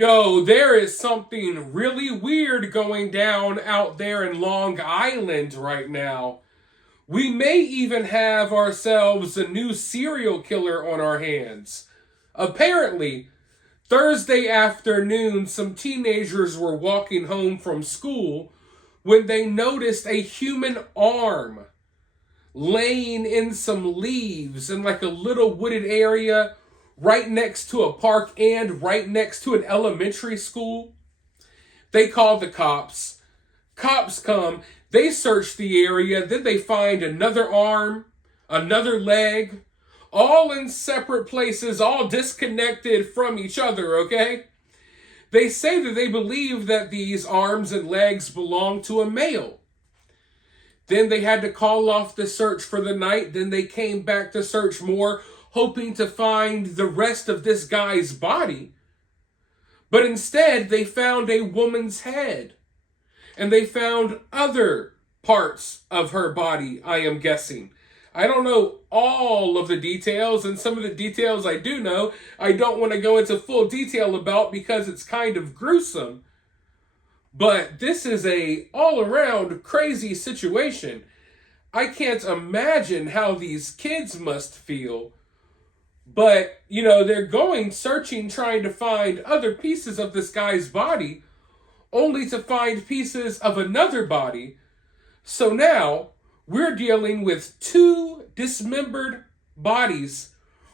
Yo, there is something really weird going down out there in Long Island right now. We may even have ourselves a new serial killer on our hands. Apparently, Thursday afternoon, some teenagers were walking home from school when they noticed a human arm laying in some leaves in like a little wooded area right next to a park and right next to an elementary school. They call the cops. Cops come, they search the area, then they find another arm, another leg, all in separate places, all disconnected from each other, okay? They say that they believe that these arms and legs belong to a male. Then they had to call off the search for the night. Then they came back to search more, hoping to find the rest of this guy's body. But instead, they found a woman's head. And they found other parts of her body, I am guessing. I don't know all of the details, and some of the details I do know, I don't want to go into full detail about because it's kind of gruesome. But this is a all-around crazy situation. I can't imagine how these kids must feel. But, they're going searching, trying to find other pieces of this guy's body, only to find pieces of another body. So now, we're dealing with two dismembered bodies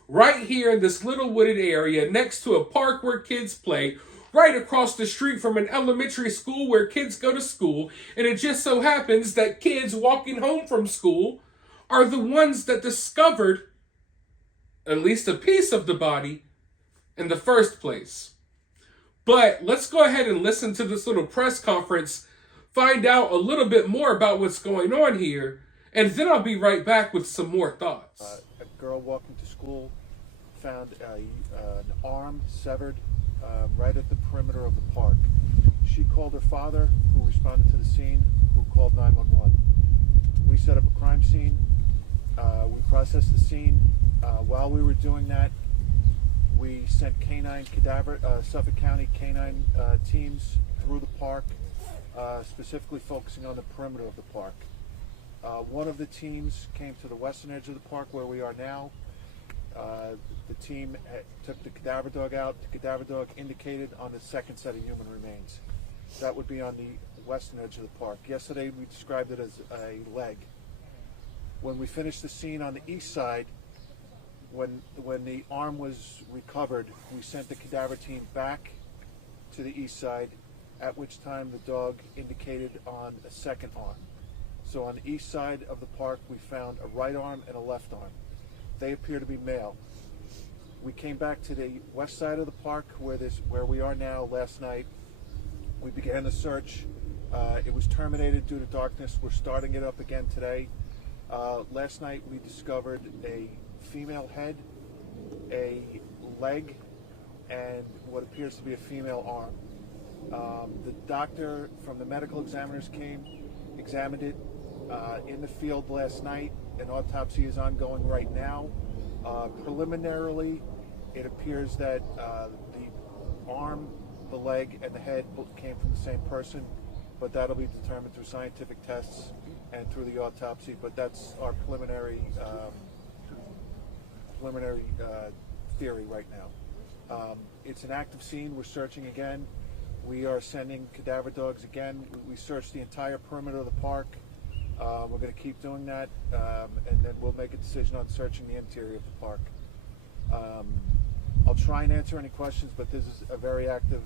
right here in this little wooded area next to a park where kids play, right across the street from an elementary school where kids go to school, and it just so happens that kids walking home from school are the ones that discovered at least a piece of the body in the first place. But let's go ahead and listen to this little press conference, find out a little bit more about what's going on here, and then I'll be right back with some more thoughts. A girl walking to school found an arm severed right at the perimeter of the park. She called her father, who responded to the scene, who called 911. We set up a crime scene. We processed the scene. While we were doing that, we sent Suffolk County canine teams through the park, specifically focusing on the perimeter of the park. One of the teams came to the western edge of the park where we are now. The team took the cadaver dog out. The cadaver dog indicated on the second set of human remains. That would be on the western edge of the park. Yesterday we described it as a leg. When we finished the scene on the east side, when the arm was recovered, we sent the cadaver team back to the east side, at which time the dog indicated on a second arm. So on the east side of the park, we found a right arm and a left arm. They appear to be male. We came back to the west side of the park where we are now last night. We began the search. It was terminated due to darkness. We're starting it up again today. Last night we discovered a female head, a leg, and what appears to be a female arm. The doctor from the medical examiners came, examined it in the field last night. An autopsy is ongoing right now. Preliminarily, it appears that the arm, the leg, and the head came from the same person, but that'll be determined through scientific tests and through the autopsy. But that's our preliminary theory right now. It's an active scene. We're searching again. We are sending cadaver dogs again. We searched the entire perimeter of the park. We're going to keep doing that, and then we'll make a decision on searching the interior of the park. I'll try and answer any questions, but this is a very active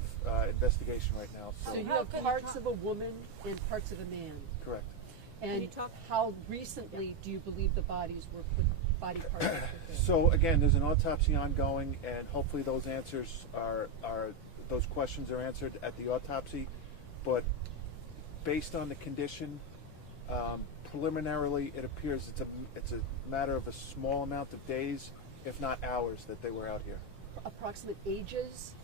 investigation right now. So you have parts of a woman and parts of a man. Correct. And how recently do you believe the body parts were put there? So again, there's an autopsy ongoing, and hopefully those answers those questions are answered at the autopsy. But based on the condition, preliminarily, it appears it's a matter of a small amount of days, if not hours, that they were out here. Approximate ages?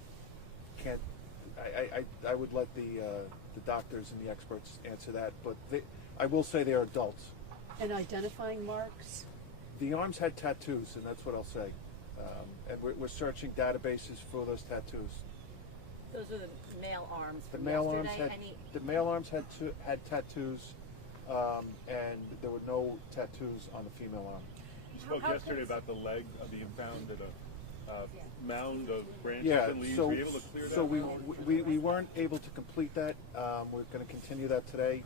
I would let the doctors and the experts answer that, but I will say they are adults. And identifying marks? The arms had tattoos, and that's what I'll say. And we're searching databases for those tattoos. Those are the male arms The from male arms yesterday. had had tattoos, and there were no tattoos on the female arm. You spoke yesterday about the leg being found at a mound of branches Yeah, and leaves. so Were you able to clear that? so we weren't able to complete that. We're going to continue that today.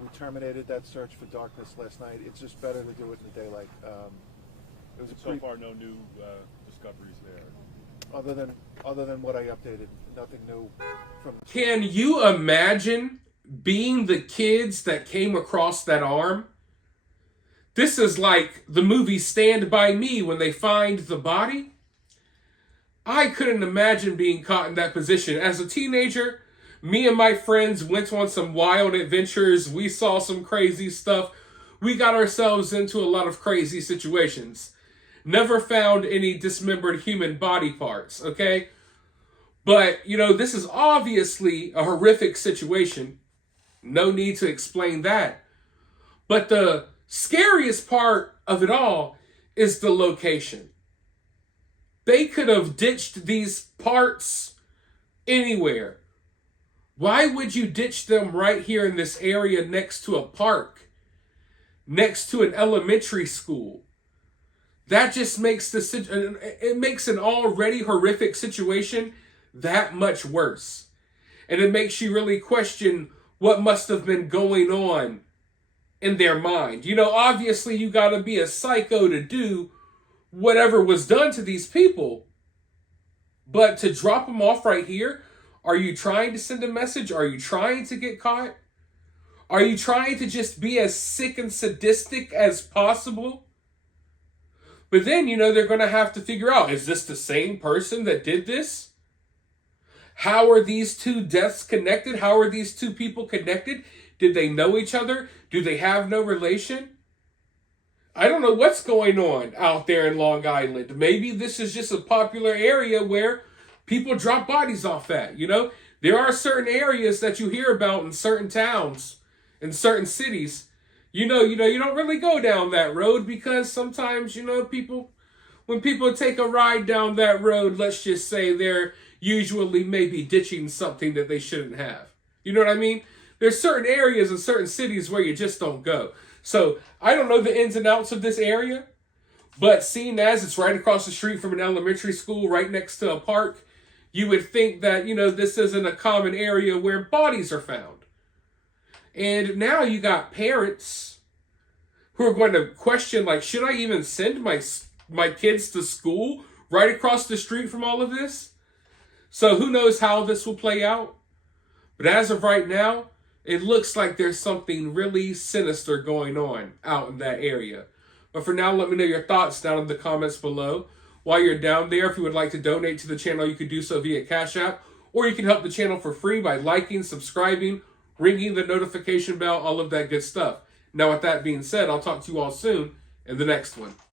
We terminated that search for darkness last night. It's just better to do it in the daylight. It was a So pretty, far, no new discoveries there. other than what I updated. Nothing new from. Can you imagine being the kids that came across that arm? This is like the movie Stand By Me when they find the body. I couldn't imagine being caught in that position. As a teenager, me and my friends went on some wild adventures. We saw some crazy stuff. We got ourselves into a lot of crazy situations. Never found any dismembered human body parts, okay? But, you know, this is obviously a horrific situation. No need to explain that. But the scariest part of it all is the location. They could have ditched these parts anywhere. Why would you ditch them right here in this area next to a park, next to an elementary school? That just makes it makes an already horrific situation that much worse. And it makes you really question what must have been going on in their mind. You know, obviously you got to be a psycho to do whatever was done to these people. But to drop them off right here, are you trying to send a message? Are you trying to get caught? Are you trying to just be as sick and sadistic as possible? But then, you know, they're going to have to figure out, is this the same person that did this? How are these two deaths connected? How are these two people connected? Did they know each other? Do they have no relation? I don't know what's going on out there in Long Island. Maybe this is just a popular area where people drop bodies off at, you know? There are certain areas that you hear about in certain towns, in certain cities. You know, you don't really go down that road because sometimes, you know, when people take a ride down that road, let's just say they're usually maybe ditching something that they shouldn't have. You know what I mean? There's certain areas in certain cities where you just don't go. So I don't know the ins and outs of this area, but seeing as it's right across the street from an elementary school, right next to a park, you would think that, you know, this isn't a common area where bodies are found. And now you got parents who are going to question, like, should I even send my kids to school right across the street from all of this? So who knows how this will play out? But as of right now, it looks like there's something really sinister going on out in that area. But for now, let me know your thoughts down in the comments below. While you're down there, if you would like to donate to the channel, you could do so via CashApp, or you can help the channel for free by liking, subscribing, ringing the notification bell, all of that good stuff. Now, with that being said, I'll talk to you all soon in the next one.